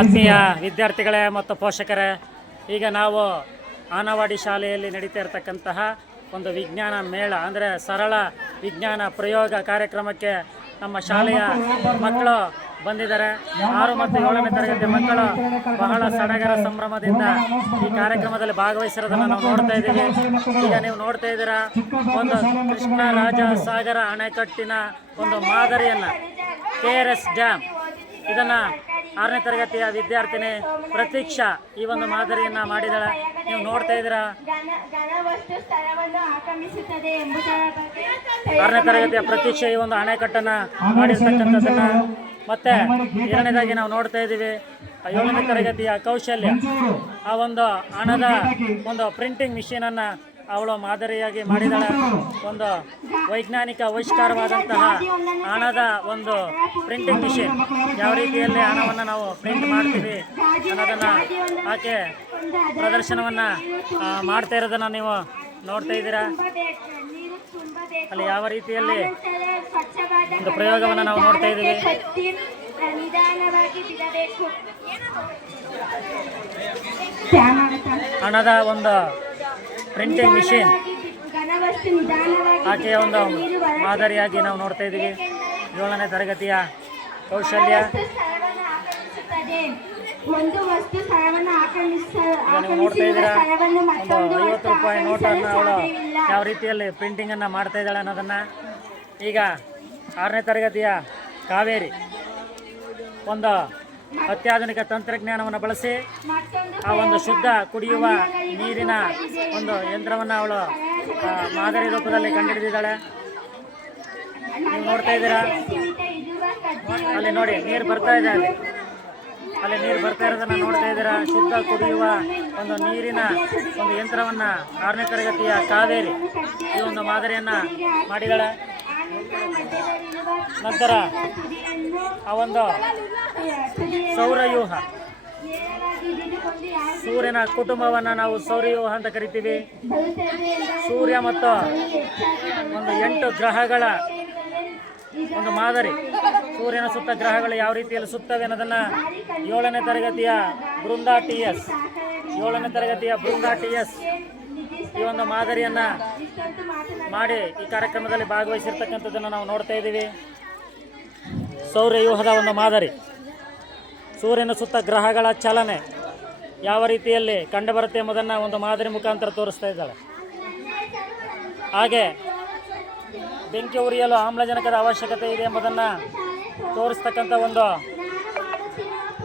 ಆತ್ಮೀಯ ವಿದ್ಯಾರ್ಥಿಗಳೇ ಮತ್ತು ಪೋಷಕರೇ, ಈಗ ನಾವು ಆನವಾಡಿ ಶಾಲೆಯಲ್ಲಿ ನಡೀತಾ ಇರತಕ್ಕಂತಹ ಒಂದು ವಿಜ್ಞಾನ ಮೇಳ ಅಂದರೆ ಸರಳ ವಿಜ್ಞಾನ ಪ್ರಯೋಗ ಕಾರ್ಯಕ್ರಮಕ್ಕೆ ನಮ್ಮ ಶಾಲೆಯ ಮಕ್ಕಳು ಬಂದಿದ್ದಾರೆ. 6 ಮತ್ತು 7ನೇ ತರಗತಿ ಮಕ್ಕಳು ಬಹಳ ಸಡಗರ ಸಂಭ್ರಮದಿಂದ ಈ ಕಾರ್ಯಕ್ರಮದಲ್ಲಿ ಭಾಗವಹಿಸಿರೋದನ್ನು ನಾವು ನೋಡ್ತಾ ಇದ್ದೀವಿ. ಈಗ ನೀವು ನೋಡ್ತಾ ಇದ್ದೀರಾ, ಒಂದು ಕೃಷ್ಣರಾಜ ಸಾಗರ ಅಣೆಕಟ್ಟಿನ ಒಂದು ಮಾದರಿಯನ್ನು KRS ಡ್ಯಾಮ್, ಇದನ್ನು 6ನೇ ತರಗತಿಯ ವಿದ್ಯಾರ್ಥಿನಿ ಪ್ರತೀಕ್ಷಾ ಈ ಒಂದು ಮಾದರಿಯನ್ನು ಮಾಡಿದಾಳೆ. ನೀವು ನೋಡ್ತಾ ಇದ್ದೀರಾ, 6ನೇ ತರಗತಿಯ ಪ್ರತೀಕ್ಷಾ ಈ ಒಂದು ಅಣೆಕಟ್ಟನ್ನು ಮಾಡಿರ್ತಕ್ಕಂಥದ್ದನ್ನು. ಮತ್ತೆ 2ನೇದಾಗಿ ನಾವು ನೋಡ್ತಾ ಇದ್ದೀವಿ 7ನೇ ತರಗತಿಯ ಕೌಶಲ್ಯ, ಆ ಒಂದು ಹಣದ ಒಂದು ಪ್ರಿಂಟಿಂಗ್ ಮಿಷಿನನ್ನು ಅವಳು ಮಾದರಿಯಾಗಿ ಮಾಡಿದಾಳೆ. ಒಂದು ವೈಜ್ಞಾನಿಕ ಆವಿಷ್ಕಾರವಾದಂತಹ ಹಣದ ಒಂದು ಪ್ರಿಂಟಿಂಗ್ ಮಿಷಿನ್, ಯಾವ ರೀತಿಯಲ್ಲಿ ಹಣವನ್ನು ನಾವು ಪ್ರಿಂಟ್ ಮಾಡ್ತೀವಿ ಅನ್ನೋದನ್ನು ಆಕೆ ಪ್ರದರ್ಶನವನ್ನು ಮಾಡ್ತಾ ಇರೋದನ್ನು ನೀವು ನೋಡ್ತಾ ಇದ್ದೀರಾ. ಅಲ್ಲಿ ಯಾವ ರೀತಿಯಲ್ಲಿ ಒಂದು ಪ್ರಯೋಗವನ್ನು ನಾವು ನೋಡ್ತಾ ಇದ್ದೀವಿ. ಹಣದ ಒಂದು ಪ್ರಿಂಟಿಂಗ್ ಮಿಷಿನ್ ಆಕೆಯ ಒಂದು ಮಾದರಿಯಾಗಿ ನಾವು ನೋಡ್ತಾ ಇದ್ದೀವಿ. 7ನೇ ತರಗತಿಯ ಕೌಶಲ್ಯ. ನೀವು ನೋಡ್ತಾ ಇದ್ದೀರಾ, ಒಂದು 50 ರೂಪಾಯಿ ನೋಟನ್ನು ಅವಳು ಯಾವ ರೀತಿಯಲ್ಲಿ ಪ್ರಿಂಟಿಂಗನ್ನು ಮಾಡ್ತಾ ಇದ್ದಾಳೆ ಅನ್ನೋದನ್ನು. ಈಗ 6ನೇ ತರಗತಿಯ ಕಾವೇರಿ ಒಂದು ಅತ್ಯಾಧುನಿಕ ತಂತ್ರಜ್ಞಾನವನ್ನು ಬಳಸಿ ಆ ಒಂದು ಶುದ್ಧ ಕುಡಿಯುವ ನೀರಿನ ಒಂದು ಯಂತ್ರವನ್ನು ಅವಳು ಮಾದರಿ ರೂಪದಲ್ಲಿ ಕಂಡುಹಿಡಿದಿದ್ದಾಳೆ. ನೀವು ನೋಡ್ತಾ ಇದ್ದೀರಾ, ಅಲ್ಲಿ ನೋಡಿ ನೀರು ಬರ್ತಾ ಇದೆ, ಅಲ್ಲಿ ನೀರು ಬರ್ತಾ ಇರೋದನ್ನು ನೋಡ್ತಾ ಇದ್ದೀರಾ. ಶುದ್ಧ ಕುಡಿಯುವ ಒಂದು ನೀರಿನ ಒಂದು ಯಂತ್ರವನ್ನು 6ನೇ ತರಗತಿಯ ಕಾವೇರಿ ಈ ಒಂದು ಮಾದರಿಯನ್ನು ಮಾಡಿದ್ದಾಳೆ. ನಂತರ ಆ ಒಂದು ಸೌರವ್ಯೂಹ, ಸೂರ್ಯನ ಕುಟುಂಬವನ್ನು ನಾವು ಸೌರವ್ಯೂಹ ಅಂತ ಕರಿತೀವಿ. ಸೂರ್ಯ ಮತ್ತು ಒಂದು 8 ಗ್ರಹಗಳ ಒಂದು ಮಾದರಿ, ಸೂರ್ಯನ ಸುತ್ತ ಗ್ರಹಗಳು ಯಾವ ರೀತಿಯಲ್ಲಿ ಸುತ್ತವೆ ಅನ್ನೋದನ್ನು 7ನೇ ತರಗತಿಯ ಬೃಂದಾ TS, 7ನೇ ತರಗತಿಯ ಬೃಂದಾ TS ಈ ಒಂದು ಮಾದರಿಯನ್ನು ಮಾಡಿ ಈ ಕಾರ್ಯಕ್ರಮದಲ್ಲಿ ಭಾಗವಹಿಸಿರ್ತಕ್ಕಂಥದ್ದನ್ನು ನಾವು ನೋಡ್ತಾ ಇದ್ದೀವಿ. ಸೌರವ್ಯೂಹದ ಒಂದು ಮಾದರಿ, ಸೂರ್ಯನ ಸುತ್ತ ಗ್ರಹಗಳ ಚಲನೆ ಯಾವ ರೀತಿಯಲ್ಲಿ ಕಂಡುಬರುತ್ತೆ ಎಂಬುದನ್ನು ಒಂದು ಮಾದರಿ ಮುಖಾಂತರ ತೋರಿಸ್ತಾ ಇದ್ದಾಳೆ. ಹಾಗೆ ಬೆಂಕಿ ಉರಿಯಲು ಆಮ್ಲಜನಕದ ಅವಶ್ಯಕತೆ ಇದೆ ಎಂಬುದನ್ನು ತೋರಿಸ್ತಕ್ಕಂಥ ಒಂದು